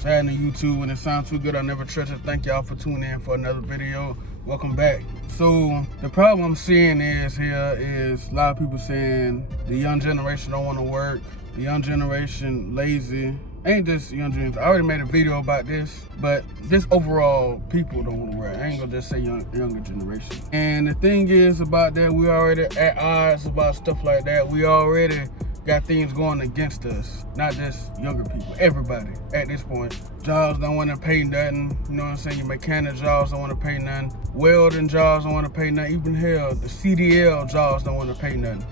What's happening, YouTube? When it sounds too good, I never trust it. Thank y'all for tuning in for another video. Welcome back. So the problem I'm seeing is a lot of people saying the young generation don't want to work. The young generation lazy. Ain't just young generation. I already made a video about this, but this overall people don't want to work. I ain't gonna just say younger generation. And the thing is about that, we already at odds about stuff like that. We already got things going against us, not just younger people, everybody at this point. Jobs don't want to pay nothing, you know what I'm saying? Your mechanic jobs don't want to pay nothing. Welding jobs don't want to pay nothing. Even hell, the CDL jobs don't want to pay nothing.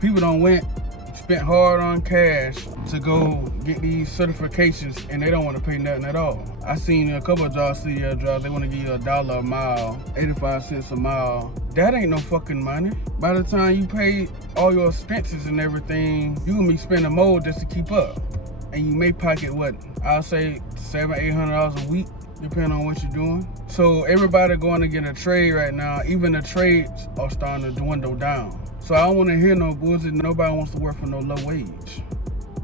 People spent hard on cash to go get these certifications, and they don't want to pay nothing at all. I seen a couple of jobs, CDL jobs, they want to give you $1 a mile, 85 cents a mile. That ain't no fucking money. By the time you pay all your expenses and everything, you gonna be spending more just to keep up. And you may pocket what, I'll say $700, $800 a week, depending on what you're doing. So everybody going to get a trade right now. Even the trades are starting to dwindle down. So I don't want to hear no bullshit. Nobody wants to work for no low wage.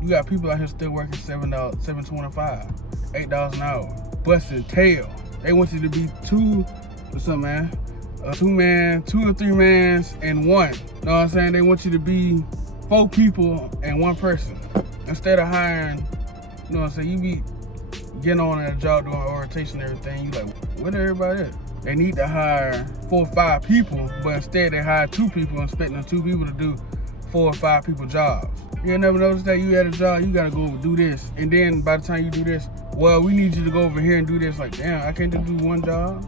You got people out here still working $7.25, $8 an hour, busting tail. They want you to be two or something, man. Two or three mans and one. You know what I'm saying? They want you to be 4 people and 1 person. Instead of hiring, you know what I'm saying? You be getting on a job doing orientation and everything. You like, where everybody at? They need to hire 4 or 5 people, but instead they hire 2 people, expecting 2 people to do 4 or 5 people jobs. You never notice that you had a job, you gotta go do this. And then by the time you do this, well, we need you to go over here and do this. Like, damn, I can't just do 1 job.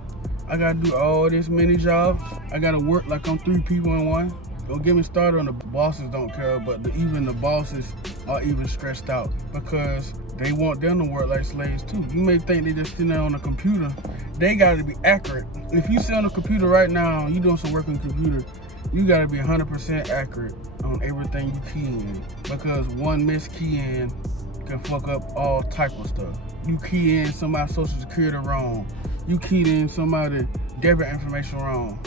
I gotta do all this many jobs. I gotta work like I'm 3 people in 1. Don't get me started on the bosses don't care, but even the bosses are even stressed out because they want them to work like slaves too. You may think they just sitting there on a computer. They gotta be accurate. If you sit on a computer right now, you doing some work on the computer, you gotta be 100% accurate on everything you key in, because one miss key in can fuck up all type of stuff. You key in somebody's social security wrong. You keyed in somebody's debit information wrong.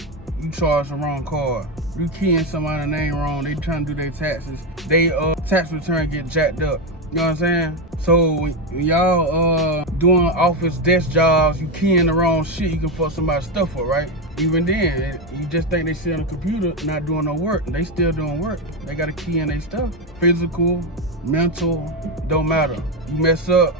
You charge the wrong card. You key in somebody's name wrong. They trying to do their taxes. They tax return get jacked up. You know what I'm saying? So when y'all doing office desk jobs, you key in the wrong shit, you can fuck somebody's stuff up, right? Even then, you just think they sit on the computer not doing no work. They still doing work. They gotta key in their stuff. Physical, mental, don't matter. You mess up,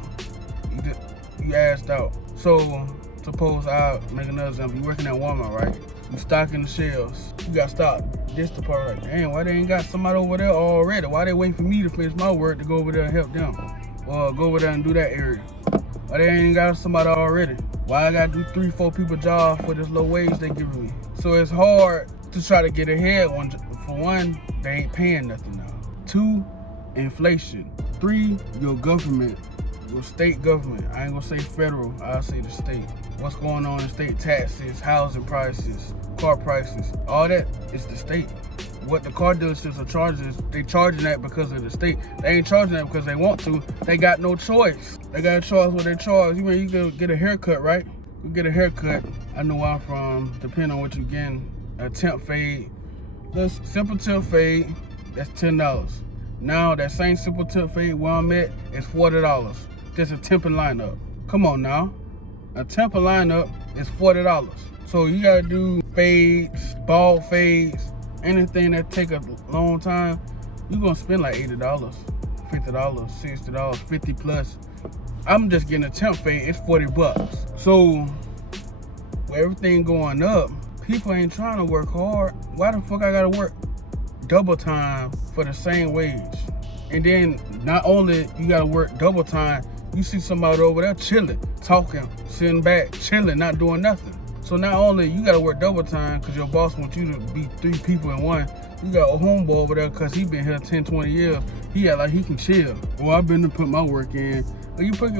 you assed out. So suppose I make another example. You working at Walmart, right? You stocking the shelves. You got to stop this department. Like, damn, why they ain't got somebody over there already? Why they waiting for me to finish my work to go over there and help them? Or go over there and do that area? Why they ain't got somebody already? Why I got to do 3, 4 people job for this low wage they giving me? So it's hard to try to get ahead. For one, they ain't paying nothing now. 2, inflation. 3, your government. Your state government. I ain't gonna say federal, I'll say the state. What's going on in state taxes, housing prices, car prices, all that is the state. What the car dealerships are charging, they charging that because of the state. They ain't charging that because they want to. They got no choice. They got to charge what they charge. You mean you can get a haircut, right? You get a haircut. I know where I'm from, depending on what you're getting. A temp fade. The simple temp fade, that's $10. Now that same simple temp fade where I'm at is $40. Just a temping lineup. Come on now. A temping lineup is $40. So you gotta do fades, bald fades, anything that take a long time, you're gonna spend like $80, $50, $60, 50 plus. I'm just getting a temp fade, it's $40. So with everything going up, people ain't trying to work hard. Why the fuck I gotta work double time for the same wage? And then not only you gotta work double time, you see somebody over there chilling, talking, sitting back, chilling, not doing nothing. So not only you gotta work double time because your boss wants you to be 3 people in 1, you got a homeboy over there because he been here 10, 20 years. He act like he can chill. Well, I've been to put my work in. If you put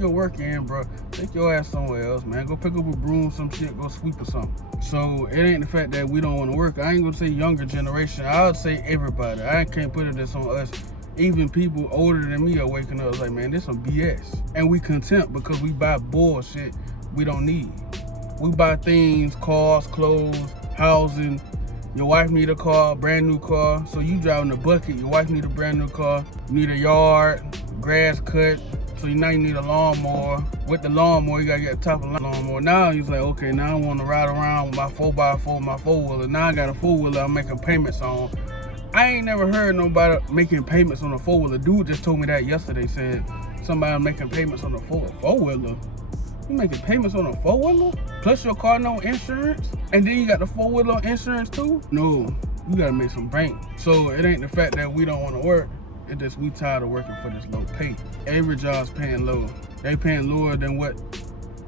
your work in, bro, take your ass somewhere else, man. Go pick up a broom, some shit, go sweep or something. So it ain't the fact that we don't want to work. I ain't gonna say younger generation. I would say everybody. I can't put this on us. Even people older than me are waking up like, man, this some BS. And we content because we buy bullshit we don't need. We buy things, cars, clothes, housing. Your wife need a car, brand new car. So you driving a bucket, your wife need a brand new car. You need a yard, grass cut, So now you need a lawnmower. With the lawnmower, you gotta get the top of the lawnmower. Now he's like, okay, now I want to ride around with my 4x4, my 4-wheeler. Now I got a 4-wheeler I'm making payments on. I ain't never heard nobody making payments on a 4-wheeler. Dude just told me that yesterday, said somebody making payments on a 4-wheeler. You making payments on a 4-wheeler? Plus your car no insurance? And then you got the 4-wheeler insurance too? No, you gotta make some bank. So it ain't the fact that we don't wanna work. It's just we tired of working for this low pay. Every job's paying low. They paying lower than what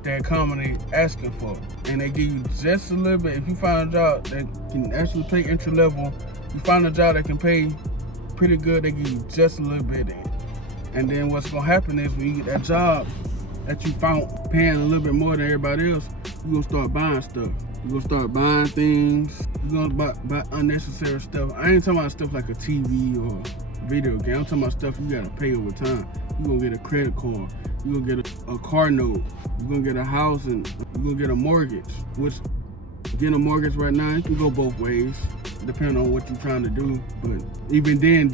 the economy asking for. And they give you just a little bit. If you find a job that can actually pay entry level, you find a job that can pay pretty good, they give you just a little bit in. And then what's gonna happen is when you get that job that you found paying a little bit more than everybody else, you're gonna start buying stuff. You're gonna start buying things. You're gonna buy unnecessary stuff. I ain't talking about stuff like a TV or video game. I'm talking about stuff you gotta pay over time. You're gonna get a credit card. You're gonna get a car note. You're gonna get a house and you're gonna get a mortgage. Which, getting a mortgage right now, it can go both ways, depending on what you're trying to do. But even then,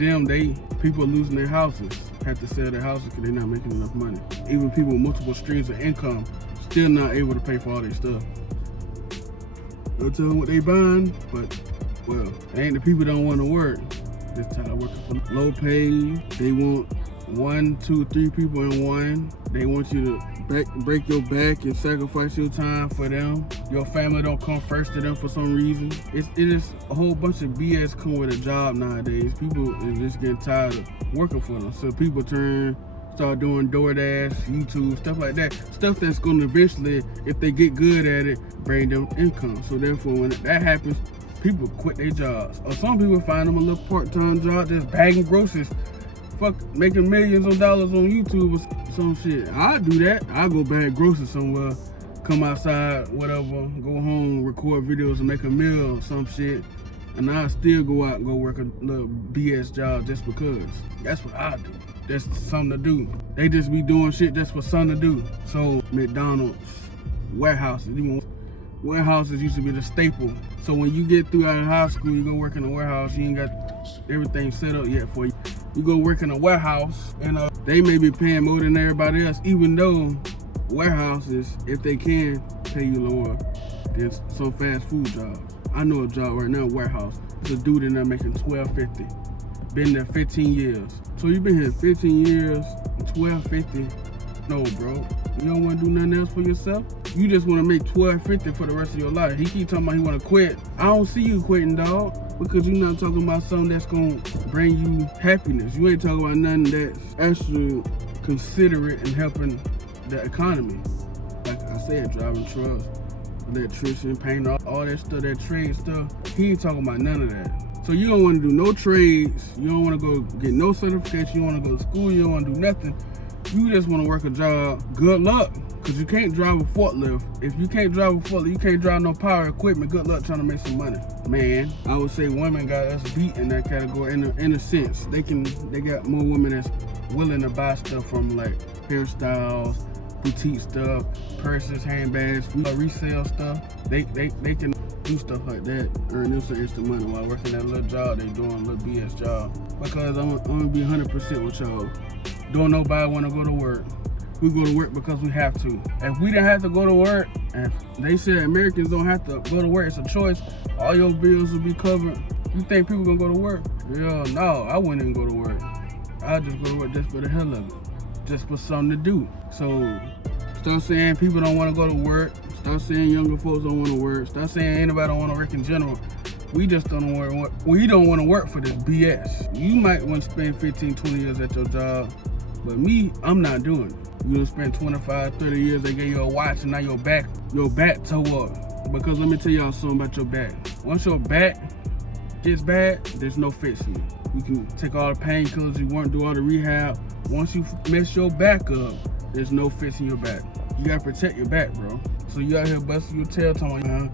people are losing their houses, have to sell their houses because they're not making enough money. Even people with multiple streams of income, still not able to pay for all their stuff. Don't tell them what they buying, but, well, it ain't the people that don't want to work. This time working for low pay. They want 1, 2, 3 people in one. They want you to break your back and sacrifice your time for them. Your family don't come first to them for some reason. It is a whole bunch of BS come with a job nowadays. People are just getting tired of working for them. So people start doing DoorDash, YouTube, stuff like that. Stuff that's gonna eventually, if they get good at it, bring them income. So therefore, when that happens, people quit their jobs. Or some people find them a little part-time job, just bagging groceries. Fuck, making millions of dollars on YouTube or some shit. I do that. I go bag groceries somewhere, come outside, whatever, go home, record videos and make a meal or some shit. And I still go out and go work a little BS job just because. That's what I do. That's something to do. They just be doing shit just for something to do. So McDonald's, warehouses, even warehouses used to be the staple. So when you get through out of high school, you go work in a warehouse, you ain't got everything set up yet for you. You go work in a warehouse, and they may be paying more than everybody else, even though warehouses, if they can, pay you lower than some fast food jobs. I know a job right now, warehouse. It's a dude in there making $12.50. Been there 15 years. So you been here 15 years, $12.50. No, bro. You don't want to do nothing else for yourself? You just want to make $12.50 for the rest of your life. He keep talking about he want to quit. I don't see you quitting, dog, because you're not talking about something that's going to bring you happiness. You ain't talking about nothing that's actually considerate and helping the economy. Like I said, driving trucks, electrician, painter, all that stuff, that trade stuff. He ain't talking about none of that. So you don't want to do no trades. You don't want to go get no certification. You don't want to go to school. You don't want to do nothing. You just want to work a job. Good luck, because you can't drive a forklift. If you can't drive a forklift, you can't drive no power equipment. Good luck trying to make some money. Man, I would say women got us beat in that category in a sense. They got more women that's willing to buy stuff from, like hairstyles, boutique stuff, purses, handbags, resale stuff. They can do stuff like that, earn them some extra money while working that little job they doing, a little BS job. Because I'm gonna be 100% with y'all. Don't nobody want to go to work. We go to work because we have to. If we didn't have to go to work, and they said Americans don't have to go to work, it's a choice, all your bills will be covered. You think people gonna go to work? Yeah, no, I wouldn't even go to work. I'd just go to work just for the hell of it. Just for something to do. So stop saying people don't want to go to work. Stop saying younger folks don't want to work. Stop saying anybody don't want to work in general. We just don't want to work. We don't want to work for this BS. You might want to spend 15, 20 years at your job, but me, I'm not doing it. You gonna spend 25, 30 years, they gave you a watch and now your back toe up. Because let me tell y'all something about your back. Once your back gets bad, there's no fixing it. You can take all the painkillers you want, do all the rehab. Once you mess your back up, there's no fixing your back. You gotta protect your back, bro. So you out here busting your tail talking,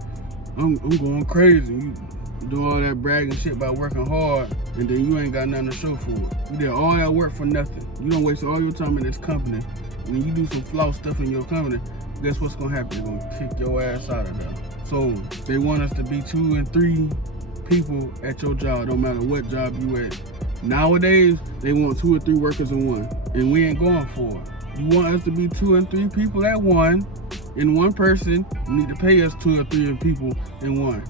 I'm going crazy. You do all that bragging shit about working hard, and then you ain't got nothing to show for it. You did all that work for nothing. You don't waste all your time in this company. When you do some flaw stuff in your company, guess what's gonna happen? They're gonna kick your ass out of there. So they want us to be 2 and 3 people at your job, no matter what job you at. Nowadays, they want 2 or 3 workers in one, and we ain't going for it. You want us to be 2 and 3 people at one. In one person, you need to pay us 2 or 3 people in one.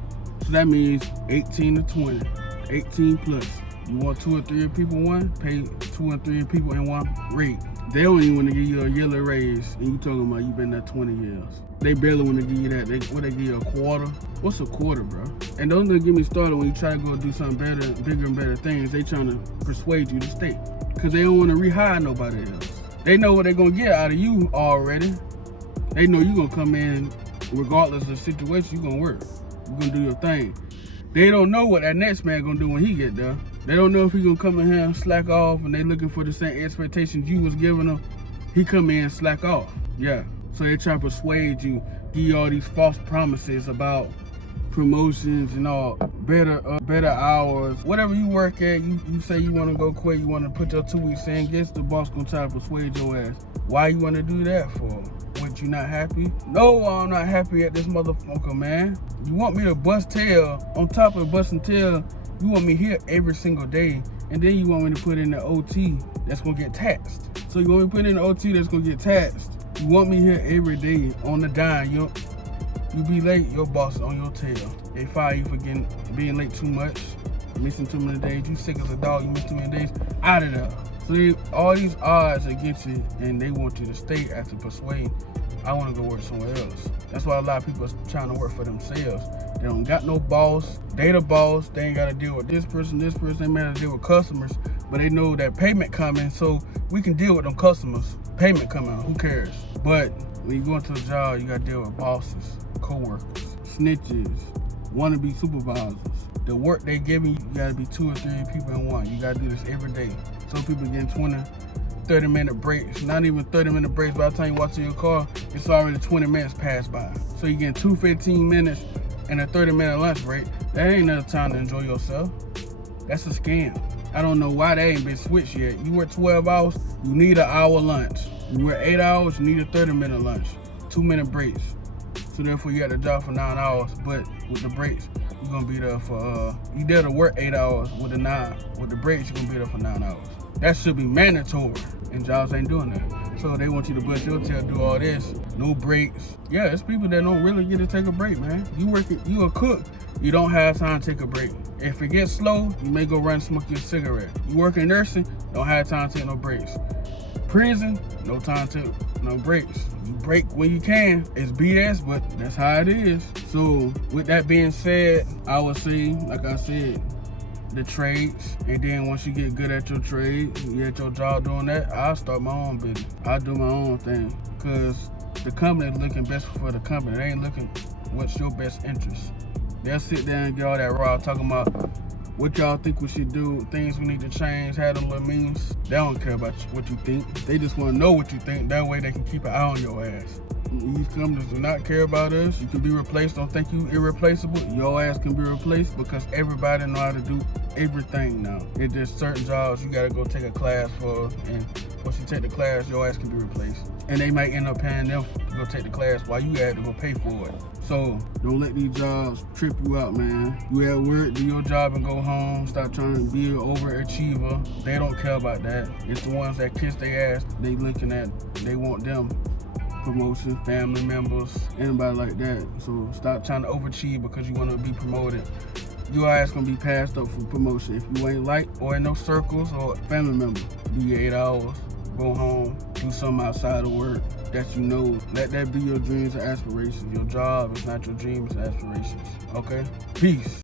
So that means 18 to 20, 18 plus. You want 2 or 3 people in one, pay 2 or 3 people in one rate. They don't even want to give you a yearly raise, and you talking about you been there 20 years. They barely want to give you that. They give you a quarter? What's a quarter, bro? And don't get me started when you try to go do something better, bigger and better things. They trying to persuade you to stay, because they don't want to rehire nobody else. They know what they're going to get out of you already. They know you're going to come in, regardless of the situation, you're going to work. You're going to do your thing. They don't know what that next man going to do when he get there. They don't know if he going to come in here and slack off, and they looking for the same expectations you was giving them. He come in and slack off. Yeah. So they try to persuade you, give you all these false promises about promotions and all, better hours. Whatever you work at, you say you want to go quit, you want to put your 2 weeks in, guess the boss going to try to persuade your ass. Why you want to do that for? What, you not happy? No, I'm not happy at this motherfucker, man. You want me to bust tail, on top of busting tail, you want me here every single day, and then you want me to put in the OT that's going to get taxed. So you want me to put in the OT that's going to get taxed. You want me here every day on the dime. You be late, your boss on your tail. They fire you for being late too much, missing too many days. You sick as a dog, you miss too many days. Out of there. So all these odds against you, and they want you to stay after persuade. I want to go work somewhere else. That's why a lot of people are trying to work for themselves. They don't got no boss. They the boss. They ain't got to deal with this person. They may have to deal with customers, but they know that payment coming, so we can deal with them customers. Payment coming, who cares? But when you go into a job, you got to deal with bosses, co-workers, snitches, wannabe supervisors. The work they giving you, you got to be 2 or 3 people in one. You got to do this every day. Some people getting 20, 30-minute breaks. Not even 30-minute breaks. By the time you walk to your car, it's already 20 minutes passed by. So you getting 2 15 minutes and a 30-minute lunch break. That ain't enough time to enjoy yourself. That's a scam. I don't know why they ain't been switched yet. You work 12 hours, you need an hour lunch. You work 8 hours, you need a 30-minute lunch. 2-minute breaks. So therefore you got the job for 9 hours, but with the breaks, you're gonna be there for, you there to work 8 hours with the breaks, you're gonna be there for 9 hours. That should be mandatory, and jobs ain't doing that. So they want you to bust your tail, do all this, no breaks. Yeah, it's people that don't really get to take a break, man. You a cook, you don't have time to take a break. If it gets slow, you may go run and smoke your cigarette. You work in nursing, don't have time to take no breaks. Prison, no time to, no breaks. You break when you can. It's BS, but that's how it is. So with that being said, I would say, like I said, the trades, and then once you get good at your trade, you at your job doing that, I'll start my own business. I'll do my own thing, because the company is looking best for the company. They ain't looking what's your best interest. They'll sit there and get all that raw talking about what y'all think we should do, things we need to change, have them little meetings. They don't care about what you think. They just want to know what you think. That way they can keep an eye on your ass. These companies do not care about us. You can be replaced. Don't think you irreplaceable. Your ass can be replaced, because everybody know how to do everything now. It's just certain jobs you gotta go take a class for, and once you take the class, your ass can be replaced. And they might end up paying them to go take the class while you had to go pay for it. So don't let these jobs trip you out, man. You at work, do your job and go home. Stop trying to be an overachiever. They don't care about that. It's the ones that kiss their ass, they looking at, they want them. Promotion, family members, anybody like that. So stop trying to overachieve because you want to be promoted. Your ass gonna be passed up for promotion if you ain't like or in no circles or family members. Do your 8 hours, go home, do something outside of work that you know. Let that be your dreams and aspirations. Your job is not your dreams and aspirations. Okay? Peace.